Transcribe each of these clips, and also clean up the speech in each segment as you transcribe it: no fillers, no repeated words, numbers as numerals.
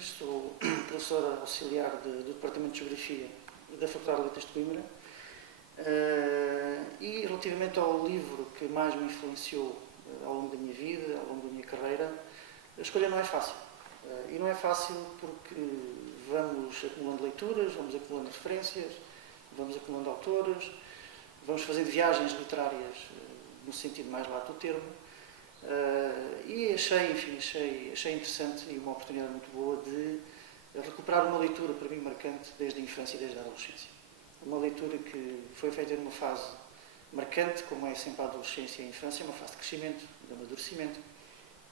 Mendes, sou professor auxiliar do Departamento de Geografia da Faculdade de Letras de Coimbra. E relativamente ao livro que mais me influenciou ao longo da minha vida, ao longo da minha carreira, a escolha não é fácil. E não é fácil porque vamos acumulando leituras, vamos acumulando referências, vamos acumulando autores, vamos fazendo viagens literárias no sentido mais lato do termo. E achei interessante e uma oportunidade muito boa de recuperar uma leitura para mim marcante desde a infância e desde a adolescência. Uma leitura que foi feita numa fase marcante, como é sempre a adolescência e a infância, uma fase de crescimento, de amadurecimento.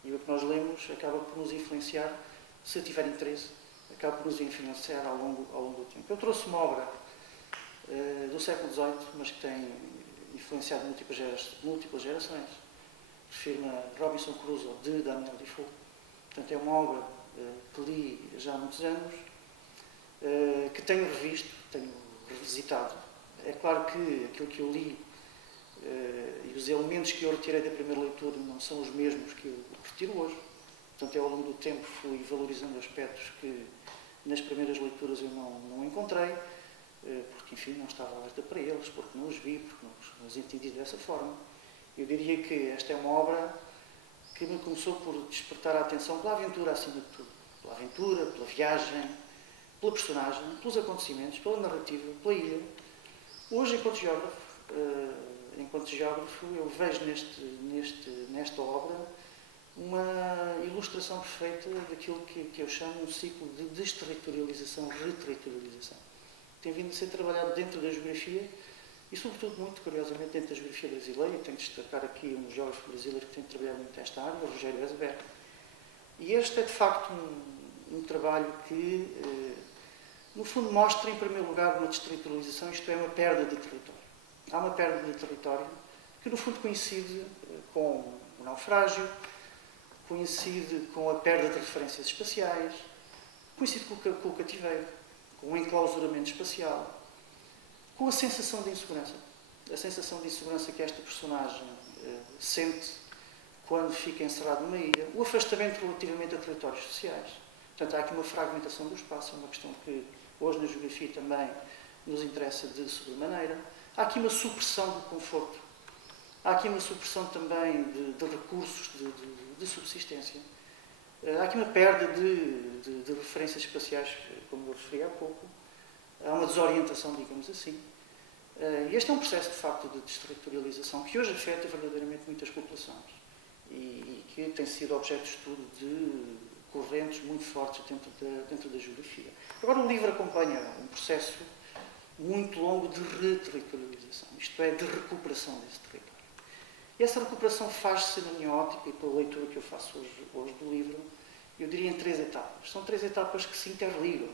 E o que nós lemos acaba por nos influenciar, se tiver interesse, acaba por nos influenciar ao longo do tempo. Eu trouxe uma obra do século XVIII, mas que tem influenciado múltiplas gerações. Refiro-me a Robinson Crusoe, de Daniel Defoe. Portanto, é uma obra que li já há muitos anos, que tenho revisto, tenho revisitado. É claro que aquilo que eu li e os elementos que eu retirei da primeira leitura não são os mesmos que eu retiro hoje. Portanto, eu, ao longo do tempo, fui valorizando aspectos que nas primeiras leituras eu não encontrei, porque, enfim, não estava alerta para eles, porque não os vi, porque não os entendi dessa forma. Eu diria que esta é uma obra que me começou por despertar a atenção pela aventura, acima de tudo. Pela aventura, pela viagem, pela personagem, pelos acontecimentos, pela narrativa, pela ilha. Hoje, enquanto geógrafo, eu vejo nesta obra uma ilustração perfeita daquilo que eu chamo um ciclo de desterritorialização, reterritorialização. Tem vindo a ser trabalhado dentro da geografia e, sobretudo, muito curiosamente, dentro da geografia brasileira. Tenho de destacar aqui um geógrafo brasileiro que tem trabalhado muito nesta área, o Rogério Azevedo. E este é, de facto, um trabalho que, no fundo, mostra, em primeiro lugar, uma desterritorialização, isto é, uma perda de território. Há uma perda de território que, no fundo, coincide com o naufrágio, coincide com a perda de referências espaciais, coincide com o cativeiro, com o enclausuramento espacial, com a sensação de insegurança. A sensação de insegurança que esta personagem sente quando fica encerrado numa ilha, o afastamento relativamente a territórios sociais. Portanto, há aqui uma fragmentação do espaço, é uma questão que hoje na geografia também nos interessa de sobremaneira. Há aqui uma supressão do conforto. Há aqui uma supressão também de recursos de subsistência. Há aqui uma perda de referências espaciais, como eu referi há pouco. Há uma desorientação, digamos assim. E este é um processo, de facto, de desterritorialização que hoje afeta verdadeiramente muitas populações e que tem sido objeto de estudo de correntes muito fortes dentro da geografia. Agora, o livro acompanha um processo muito longo de reterritorialização, isto é, de recuperação desse território. E essa recuperação faz-se, na minha ótica e pela leitura que eu faço hoje do livro, eu diria em 3 etapas. São 3 etapas que se interligam,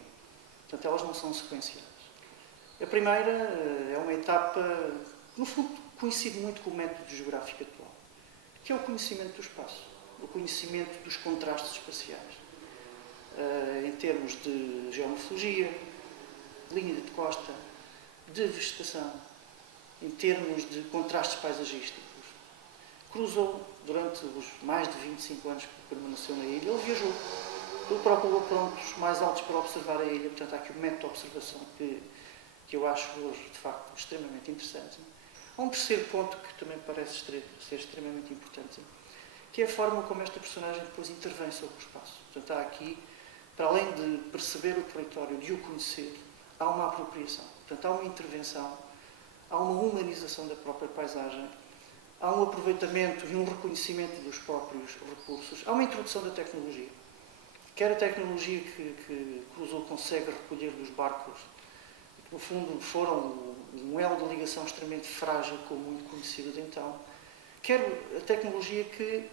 portanto, elas não são sequenciadas. A primeira é uma etapa que, no fundo, coincide muito com o método geográfico atual, que é o conhecimento do espaço, o conhecimento dos contrastes espaciais, em termos de geomorfologia, linha de costa, de vegetação, em termos de contrastes paisagísticos. Crusoe, durante os mais de 25 anos que permaneceu na ilha, ele viajou. Ele procurou pontos mais altos para observar a ilha. Portanto, há aqui um método de observação que eu acho hoje, de facto, extremamente interessante. Há um terceiro ponto que também parece ser extremamente importante, que é a forma como esta personagem depois intervém sobre o espaço. Portanto, há aqui, para além de perceber o território, de o conhecer, há uma apropriação. Portanto, há uma intervenção, há uma humanização da própria paisagem, há um aproveitamento e um reconhecimento dos próprios recursos, há uma introdução da tecnologia. Quer a tecnologia que Crusoe consegue recolher dos barcos, que no fundo foram um elo de ligação extremamente frágil, como muito conhecido de então, quer a tecnologia que,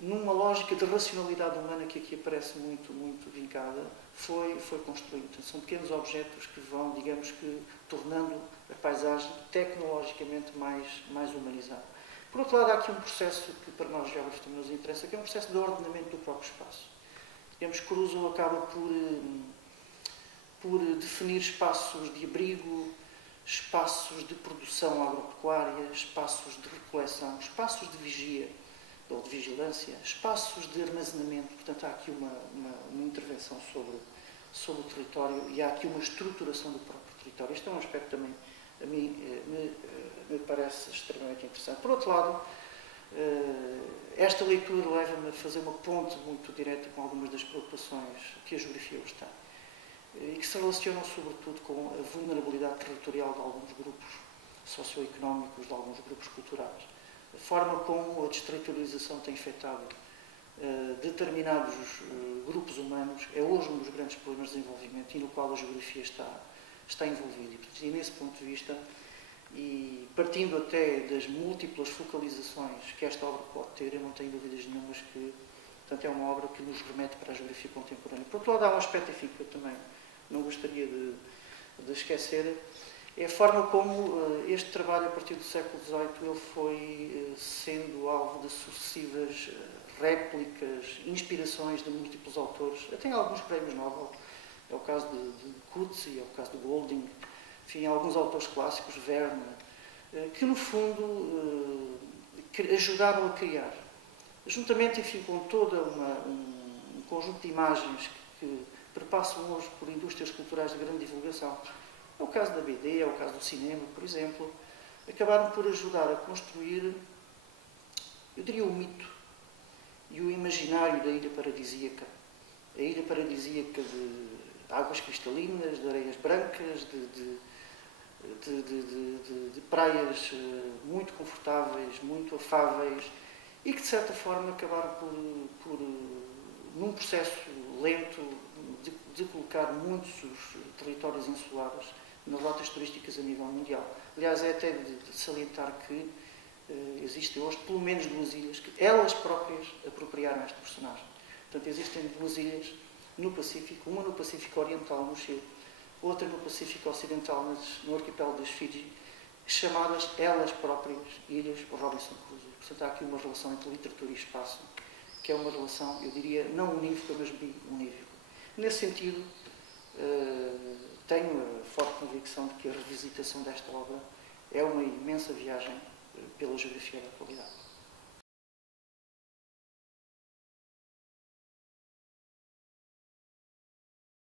numa lógica de racionalidade humana que aqui aparece muito vincada, foi construída. São pequenos objetos que vão, digamos que, tornando a paisagem tecnologicamente mais humanizada. Por outro lado, há aqui um processo que para nós geógrafos também nos interessa, que é um processo de ordenamento do próprio espaço. Digamos que Crusoe acaba por definir espaços de abrigo, espaços de produção agropecuária, espaços de recoleção, espaços de vigia, ou de vigilância, espaços de armazenamento. Portanto, há aqui uma intervenção sobre o território e há aqui uma estruturação do próprio território. Este é um aspecto também, a mim, me parece extremamente interessante. Por outro lado, esta leitura leva-me a fazer uma ponte muito direta com algumas das preocupações que a geografia hoje tem e que se relacionam sobretudo com a vulnerabilidade territorial de alguns grupos socioeconómicos, de alguns grupos culturais. A forma como a desterritorialização tem afetado determinados grupos humanos é hoje um dos grandes problemas de desenvolvimento e no qual a geografia está envolvida. E nesse ponto de vista, e partindo até das múltiplas focalizações que esta obra pode ter, eu não tenho dúvidas nenhumas que, portanto, é uma obra que nos remete para a geografia contemporânea. Por outro lado, há um aspecto, enfim, que eu também não gostaria de esquecer, é a forma como este trabalho, a partir do século XVIII, ele foi sendo alvo de sucessivas réplicas, inspirações de múltiplos autores, até alguns prémios Nobel. É o caso de Coetzee, é o caso de Golding, enfim, alguns autores clássicos, Verne, que no fundo ajudaram a criar, juntamente, enfim, com todo um conjunto de imagens que perpassam hoje por indústrias culturais de grande divulgação. É o caso da BD, é o caso do cinema, por exemplo, acabaram por ajudar a construir, eu diria, o mito e o imaginário da ilha paradisíaca. A ilha paradisíaca de águas cristalinas, de areias brancas, de praias muito confortáveis, muito afáveis e que, de certa forma, acabaram por num processo lento, de colocar muitos territórios insulares nas rotas turísticas a nível mundial. Aliás, é até de salientar que existem hoje pelo menos 2 ilhas que elas próprias apropriaram este personagem. Portanto, existem 2 ilhas no Pacífico, uma no Pacífico Oriental, no Chile, outra no Pacífico Ocidental, no arquipélago das Fiji, chamadas elas próprias Ilhas Robinson Crusoe. Portanto, há aqui uma relação entre literatura e espaço, que é uma relação, eu diria, não unívoca, mas biunívoca. Nesse sentido, tenho a forte convicção de que a revisitação desta obra é uma imensa viagem pela geografia da atualidade.